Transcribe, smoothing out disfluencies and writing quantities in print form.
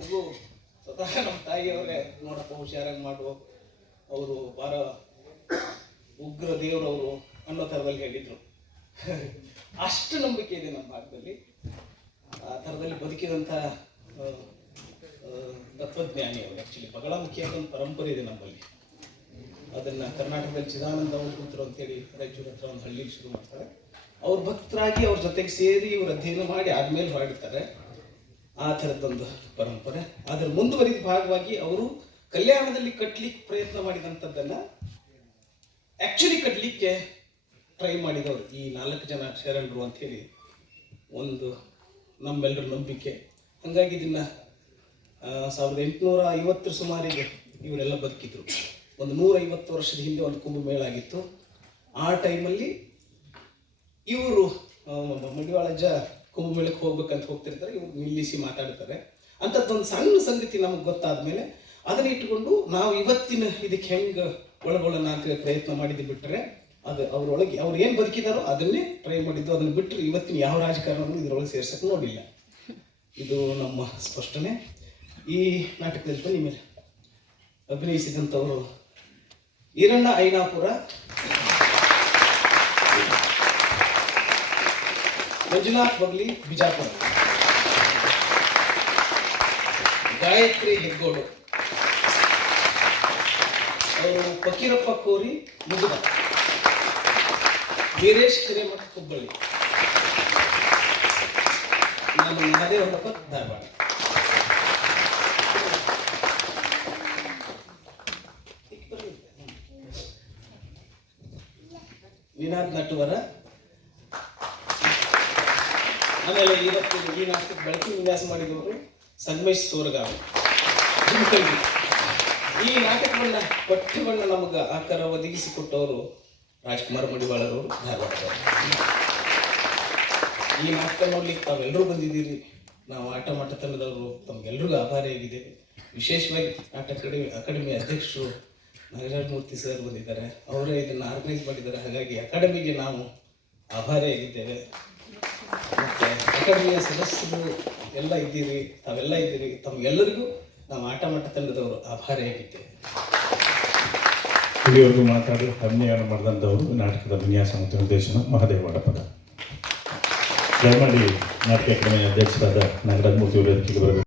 ನನಗೂ ಸ್ವತಃ ನಮ್ಮ ತಾಯಿಯವರೇ ನೋಡಪ್ಪ ಹುಷಾರಾಗಿ ಮಾಡುವ, ಅವರು ಭಾಳ ಉಗ್ರ ದೇವರವರು ಅನ್ನೋ ಥರದಲ್ಲಿ ಹೇಳಿದರು. ಅಷ್ಟು ನಂಬಿಕೆ ಇದೆ ನಮ್ಮ ಭಾಗದಲ್ಲಿ. ಆ ಥರದಲ್ಲಿ ಬದುಕಿದಂಥ ತತ್ವಜ್ಞಾನಿ ಅವರು. ಆ್ಯಕ್ಚುಲಿ ಬಗಳಮುಖಿಯಾದ ಒಂದು ಪರಂಪರೆ ಇದೆ ನಮ್ಮಲ್ಲಿ. ಅದನ್ನು ಕರ್ನಾಟಕದಲ್ಲಿ ಚಿದಾನಂದ ಅವರು ಕೂತರು ಅಂತೇಳಿ ರಾಯಚೂರು ಹತ್ರ ಒಂದು ಹಳ್ಳಿಗೆ ಶುರು ಮಾಡ್ತಾರೆ. ಅವ್ರ ಭಕ್ತರಾಗಿ ಅವ್ರ ಜೊತೆಗೆ ಸೇರಿ ಇವರು ಅಧ್ಯಯನ ಮಾಡಿ ಆದಮೇಲೆ ಹೊರಡ್ತಾರೆ. ಆ ಥರದ್ದೊಂದು ಪರಂಪರೆ. ಅದರ ಮುಂದುವರಿದ ಭಾಗವಾಗಿ ಅವರು ಕಲ್ಯಾಣದಲ್ಲಿ ಕಟ್ಟಲಿಕ್ಕೆ ಪ್ರಯತ್ನ ಮಾಡಿದಂಥದ್ದನ್ನು ಆ್ಯಕ್ಚುಲಿ ಕಟ್ಟಲಿಕ್ಕೆ ಟ್ರೈ ಮಾಡಿದವರು ಈ 4 ಜನ ಶರಣರು ಅಂಥೇಳಿ ಒಂದು ನಮ್ಮೆಲ್ಲರ ನಂಬಿಕೆ. ಹಾಗಾಗಿ ಇದನ್ನು 1850 ಸುಮಾರಿಗೆ ಇವರೆಲ್ಲ ಬದುಕಿದ್ರು. ಒಂದು 150 ವರ್ಷದ ಹಿಂದೆ ಒಂದು ಕುಂಭಮೇಳ ಆಗಿತ್ತು. ಆ ಟೈಮಲ್ಲಿ ಇವರು ಮಡಿವಾಳಜ್ಜ ಕುಂಭಮೇಳಕ್ಕೆ ಹೋಗ್ಬೇಕಂತ ಹೋಗ್ತಿರ್ತಾರೆ. ಇವ್ರು ನಿಲ್ಲಿಸಿ ಮಾತಾಡ್ತಾರೆ. ಅಂಥದ್ದೊಂದು ಸಣ್ಣ ಸಂಗತಿ ನಮಗೆ ಗೊತ್ತಾದ ಮೇಲೆ ಅದನ್ನ ಇಟ್ಕೊಂಡು ನಾವು ಇವತ್ತಿನ ಇದಕ್ಕೆ ಹೆಂಗೆ ಒಳಗೊಳ್ಳೋಣ ಅಂತ ಪ್ರಯತ್ನ ಮಾಡಿದ್ದು ಬಿಟ್ಟರೆ, ಅದು ಅವರೊಳಗೆ ಅವ್ರು ಏನು ಬದುಕಿದಾರೋ ಅದನ್ನೇ ಟ್ರೈ ಮಾಡಿದ್ದು. ಅದನ್ನು ಬಿಟ್ಟರೆ ಇವತ್ತಿನ ಯಾವ ರಾಜಕಾರಣವನ್ನು ಇದರೊಳಗೆ ಸೇರ್ಸಕ್ಕೆ ನೋಡಿಲ್ಲ. ಇದು ನಮ್ಮ ಸ್ಪಷ್ಟನೆ. ಈ ನಾಟಕದಲ್ಲಿ ಬನ್ನಿ ಮೇಲೆ ಅಭಿನಯಿಸಿದಂಥವರು ಈರಣ್ಣ ಐನಾಪುರ, ಮಂಜುನಾಥ್ ಬಗ್ಲಿ ಬಿಜಾಪುರ, ಗಾಯತ್ರಿ ಹೆಗ್ಗೋಡು, ಅವರು ಫಕೀರಪ್ಪ ಕೋರಿ ಮುಗುದ, ವೀರೇಶ್ ಹಿರೇಮಠ ಹುಬ್ಬಳ್ಳಿ, ನಾನು ಮಹದೇವ ಹೊಳಪ ಧಾರವಾಡ. ವಿನಾಥ್ ನಟವರ. ಆಮೇಲೆ ಇವತ್ತು ಈ ನಾಟಕಕ್ಕೆ ಬೆಳಕು ವಿನ್ಯಾಸ ಮಾಡಿದವರು ಸಂಗಮೇಶ್ ಸೋರಗಾವಿ. ಈ ನಾಟಕವನ್ನು ಪಠ್ಯವನ್ನು ನಮಗೆ ಆಕಾರ ಒದಗಿಸಿಕೊಟ್ಟವರು ರಾಜ್ಕುಮಾರ್ ಮಡಿವಾಳರವರು ಧಾರವಾಡದವರು. ಈ ನಾಟಕ ನೋಡ್ಲಿಕ್ಕೆ ತಾವೆಲ್ಲರೂ ಬಂದಿದ್ದೀರಿ. ನಾವು ಆಟ ಮಾಟ ತಂಡದವರು ತಮಗೆಲ್ಲರಿಗೂ ಆಭಾರಿಯಾಗಿದ್ದೇವೆ. ವಿಶೇಷವಾಗಿ ನಾಟಕ ಅಕಾಡೆಮಿ ಅಧ್ಯಕ್ಷರು ನಾಗರಾಜ ಮೂರ್ತಿ ಸರ್ ಬಂದಿದ್ದಾರೆ. ಅವರೇ ಇದನ್ನು ಆರ್ಗನೈಸ್ ಮಾಡಿದ್ದಾರೆ. ಹಾಗಾಗಿ ಅಕಾಡೆಮಿಗೆ ನಾವು ಆಭಾರಿಯಾಗಿದ್ದೇವೆ. ಮತ್ತು ಅಕಾಡೆಮಿಯ ಸದಸ್ಯರು ಎಲ್ಲ ಇದ್ದೀರಿ, ತಾವೆಲ್ಲ ಇದ್ದೀರಿ. ತಮಗೆಲ್ಲರಿಗೂ ನಾವು ಆಟ ಮಾಟ ತಂಡದವರು ಆಭಾರಿಯಾಗಿದ್ದೇವೆ. ಇಲ್ಲಿವರೆಗೂ ಮಾತಾಡಿ ಅಭಿನಯವನ್ನು ಮಾಡಿದಂಥವರು ನಾಟಕದ ವಿನ್ಯಾಸ ಮತ್ತು ನಿರ್ದೇಶನ ಮಹದೇವ ಹೊಳಪದ. ದಯಮಾಡಿ ನಾಟಕ ಅಕಾಡೆಮಿ ಅಧ್ಯಕ್ಷರಾದ ನಾಗರಾಜ ಮೂರ್ತಿ ಅವರು ಬರಬೇಕು.